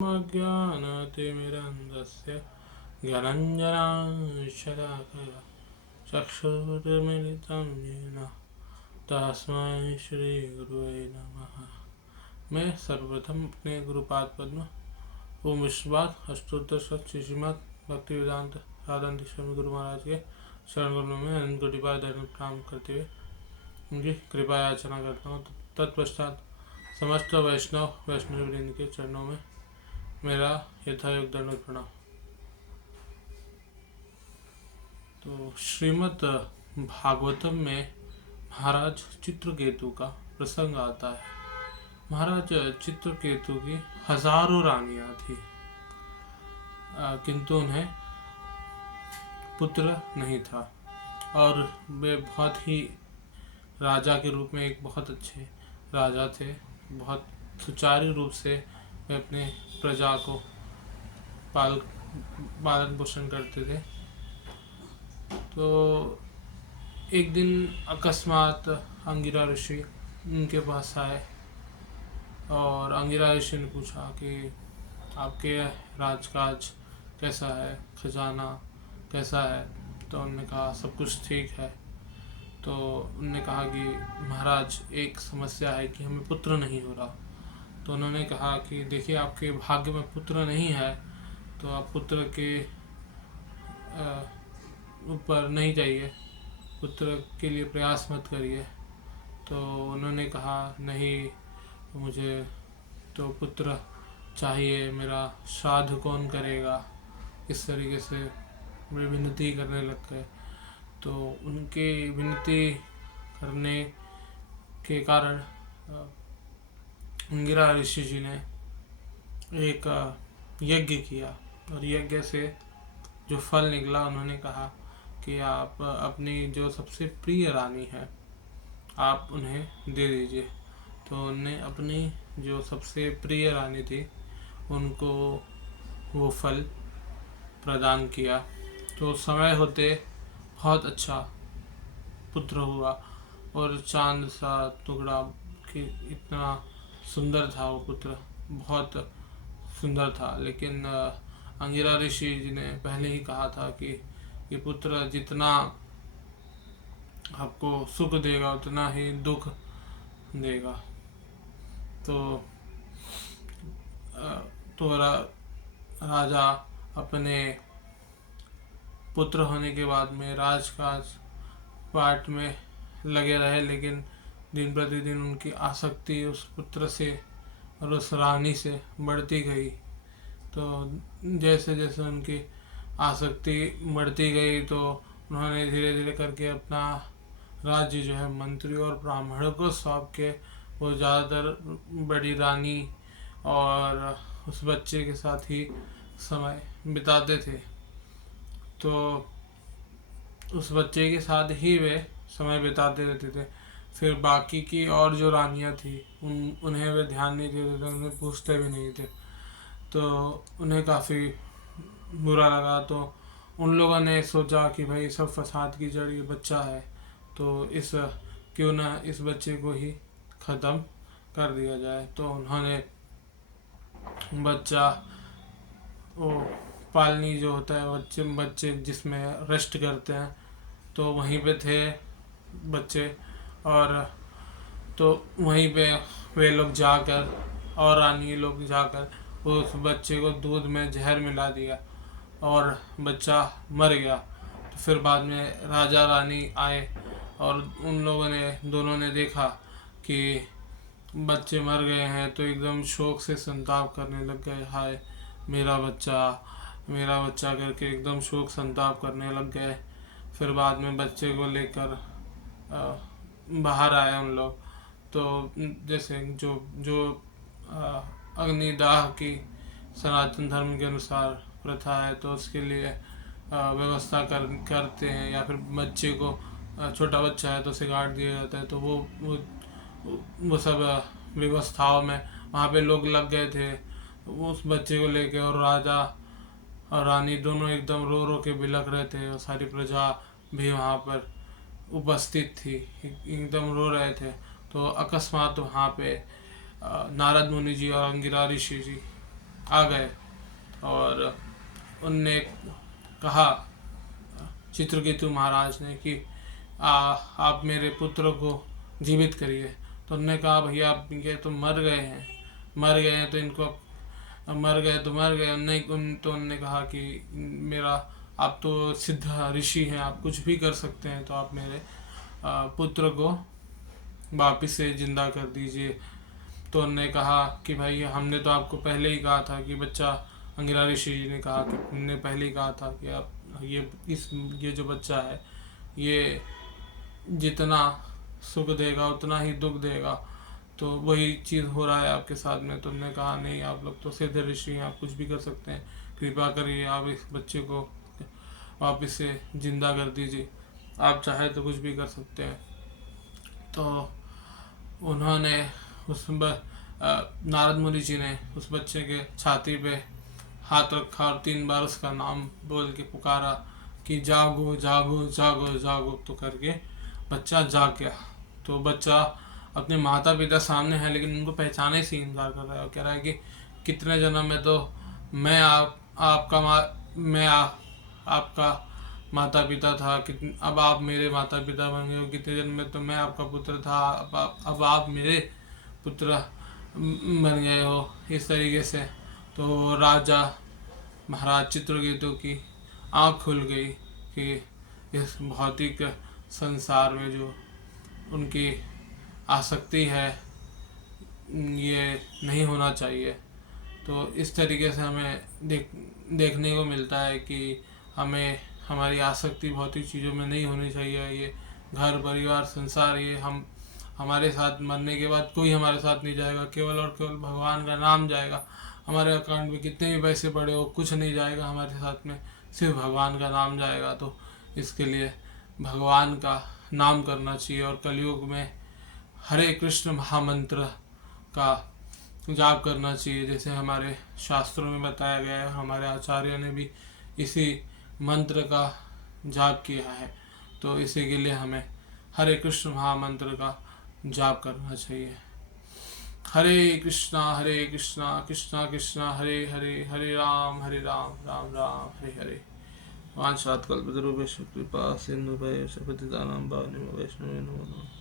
ज्ञानतिमिरन्दस्य ज्ञानञ्जनाशलाकया चक्षुरुन्मिलितं येन तस्मै श्रीगुरुवे नमः। मैं सर्वप्रथम अपने गुरुपाद पद्म ओम विश्ववाद अष्टोत्तर श्रीमद् भक्तिवेदांत साधन स्वामी गुरु महाराज के शरण गुरु में अनंत कोटि बार दंडवत प्रणाम करते हुए उनकी कृपा याचना करता हूँ। तत्पश्चात समस्त वैष्णव के चरणों में मेरा यथायोग दंडवत प्रणाम। तो श्रीमद् भागवतम में महाराज चित्रकेतु का प्रसंग आता है। महाराज चित्रकेतु की हजारों रानियां थी, किंतु उन्हें पुत्र नहीं था और वे बहुत ही राजा के रूप में एक बहुत अच्छे राजा थे। बहुत सुचारू रूप से वे अपने प्रजा को पालन पोषण करते थे। तो एक दिन अकस्मात अंगिरा ऋषि उनके पास आए और अंगिरा ऋषि ने पूछा कि आपके राजकाज कैसा है, खजाना कैसा है। तो उन्होंने कहा सब कुछ ठीक है। तो उन्होंने कहा कि महाराज एक समस्या है कि हमें पुत्र नहीं हो रहा। तो उन्होंने कहा कि देखिए आपके भाग्य में पुत्र नहीं है तो आप पुत्र के ऊपर नहीं जाइए, पुत्र के लिए प्रयास मत करिए। तो उन्होंने कहा नहीं मुझे तो पुत्र चाहिए, मेरा श्राद्ध कौन करेगा। इस तरीके से वे विनती करने लग गए। तो उनके विनती करने के कारण अंगिरा ऋषि जी ने एक यज्ञ किया और यज्ञ से जो फल निकला उन्होंने कहा कि आप अपनी जो सबसे प्रिय रानी है आप उन्हें दे दीजिए। तो उन्हें अपनी जो सबसे प्रिय रानी थी उनको वो फल प्रदान किया। तो समय होते बहुत अच्छा पुत्र हुआ और चांद सा टुकड़ा कि इतना सुंदर था वो पुत्र, बहुत सुंदर था। लेकिन अंगिरा ऋषि जी ने पहले ही कहा था कि ये पुत्र जितना आपको सुख देगा उतना ही दुख देगा। तो राजा अपने पुत्र होने के बाद में राजकाज पाठ में लगे रहे, लेकिन दिन प्रतिदिन उनकी आसक्ति उस पुत्र से और उस रानी से बढ़ती गई। तो जैसे जैसे उनकी आसक्ति बढ़ती गई तो उन्होंने धीरे धीरे करके अपना राज्य जो है मंत्री और ब्राह्मणों को सौंप के वो ज़्यादातर बड़ी रानी और उस बच्चे के साथ ही समय बिताते थे। तो उस बच्चे के साथ ही वे समय बिताते रहते थे। फिर बाकी की और जो रानियां थी उन्हें वे ध्यान नहीं देते थे, उन्हें पूछते भी नहीं थे। तो उन्हें काफ़ी बुरा लगा। तो उन लोगों ने सोचा कि भाई सब फसाद की जड़ ये बच्चा है, तो क्यों ना इस बच्चे को ही ख़त्म कर दिया जाए। तो उन्होंने बच्चा वो पालनी जो होता है बच्चे जिसमें रेस्ट करते हैं तो वहीं पे थे बच्चे। और तो वहीं पे वे लोग जाकर और रानी लोग जाकर उस बच्चे को दूध में जहर मिला दिया और बच्चा मर गया। तो फिर बाद में राजा रानी आए और उन लोगों ने दोनों ने देखा कि बच्चे मर गए हैं तो एकदम शोक से संताप करने लग गए। हाय मेरा बच्चा करके एकदम शोक संताप करने लग गए। फिर बाद में बच्चे को लेकर बाहर आए उन लोग। तो जैसे जो अग्निदाह की सनातन धर्म के अनुसार प्रथा है तो उसके लिए व्यवस्था करते हैं, या फिर बच्चे को छोटा बच्चा है तो उसे काट दिया जाता है। तो वो सब व्यवस्थाओं में वहाँ पे लोग लग गए थे उस बच्चे को लेके। और राजा और रानी दोनों एकदम रो रो के बिलख रहे थे और सारी प्रजा भी वहाँ पर उपस्थित थी, एकदम रो रहे थे। तो अकस्मात वहाँ पे नारद मुनि जी और अंगिरा ऋषि जी आ गए और उनने कहा चित्रकेतु महाराज ने कि आप मेरे पुत्र को जीवित करिए। तो उनने कहा भैया आप ये तो मर गए हैं, मर गए हैं तो इनको मर गए तो मर गए। उनने कहा कि मेरा आप तो सिद्ध ऋषि हैं, आप कुछ भी कर सकते हैं, तो आप मेरे पुत्र को वापिस से जिंदा कर दीजिए। तो उनने कहा कि भाई हमने तो आपको पहले ही कहा था कि बच्चा, अंगिरा ऋषि जी ने कहा कि हमने पहले ही कहा था कि आप ये जो बच्चा है ये जितना सुख देगा उतना ही दुख देगा, तो वही चीज़ हो रहा है आपके साथ में। तो उन्होंने कहा नहीं, आप लोग तो सिद्ध ऋषि हैं, आप कुछ भी कर सकते हैं, कृपा करिए आप इस बच्चे को वापस से जिंदा कर दीजिए, आप चाहे तो कुछ भी कर सकते हैं। तो उन्होंने नारद मुनि जी ने उस बच्चे के छाती पे हाथ रखा और 3 बार उसका नाम बोल के पुकारा कि जागो जागो जागो जागो, तो करके बच्चा जाग गया। तो बच्चा अपने माता पिता सामने है लेकिन उनको पहचाने से इनकार कर रहा है और कह रहा है कि कितने जन्म में तो मैं आपका माता पिता था, अब आप मेरे माता पिता बन गए हो, कितने जन्म में तो मैं आपका पुत्र था, अब आप मेरे पुत्र बन गए हो, इस तरीके से। तो राजा महाराज चित्रकेतु की आँख खुल गई कि इस भौतिक संसार में जो उनकी आसक्ति है ये नहीं होना चाहिए। तो इस तरीके से हमें देखने को मिलता है कि हमें हमारी आसक्ति भौतिक चीज़ों में नहीं होनी चाहिए। ये घर परिवार संसार, ये हमारे साथ मरने के बाद कोई हमारे साथ नहीं जाएगा, केवल और केवल भगवान का नाम जाएगा। हमारे अकाउंट में कितने भी पैसे पड़े हो कुछ नहीं जाएगा हमारे साथ में, सिर्फ भगवान का नाम जाएगा। तो इसके लिए भगवान का नाम करना चाहिए और कलयुग में हरे कृष्ण महामंत्र का जाप करना चाहिए, जैसे हमारे शास्त्रों में बताया गया है। हमारे आचार्य ने भी इसी मंत्र का जाप किया है। तो इसी के लिए हमें हरे कृष्ण महामंत्र का जाप करना चाहिए। हरे कृष्णा कृष्णा कृष्णा हरे हरे, हरे राम राम राम हरे हरे। वांछात कल्पतरुभ्यश्च कृपा सिन्धुभ्यश्च पतितानां पावनेभ्यो वैष्णवेभ्यो नमो नमः।